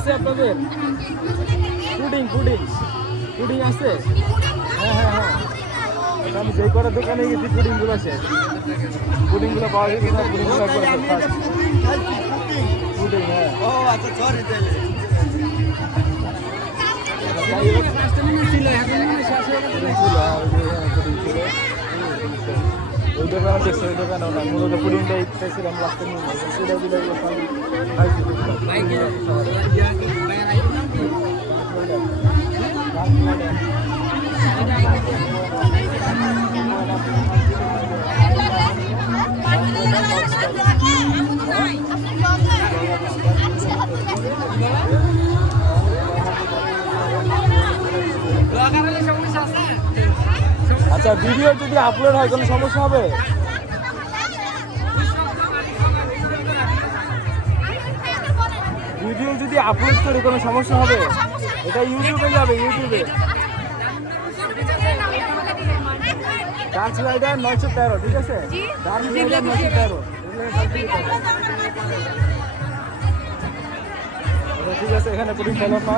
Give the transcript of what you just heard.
আছে আপনাদের? Pudding pudding pudding আছে? হ্যাঁ হ্যাঁ হ্যাঁ, আমি যেই কটা দোকানে গেছি পুডিংগুলো শেষ। পুডিংগুলো পাওয়া যায় না, পুডিংগুলো একবার পুডিং। হ্যাঁ ও আচ্ছা, সরি তাহলে। যাই হোক, ছিল এখন শেষ হয়ে গেছে। ছিল ওই দোকানে দেখছি, ওই দোকানে না মূলত পুডিংটাই খাইছিলাম লাস্টে নিয়ে সেটা দিলে খাইছি। আচ্ছা, ভিডিও যদি আপলোড হয় কোনো সমস্যা হবে? ভিডিও যদি আপলোড করে কোনো সমস্যা হবে? এটা ইউটিউবে যাবে, ইউটিউবে। ডার্ক রাইডার 913, ঠিক আছে? ডার্ক রাইডার 913, ঠিক আছে। এখানে পুডিং খেলো না।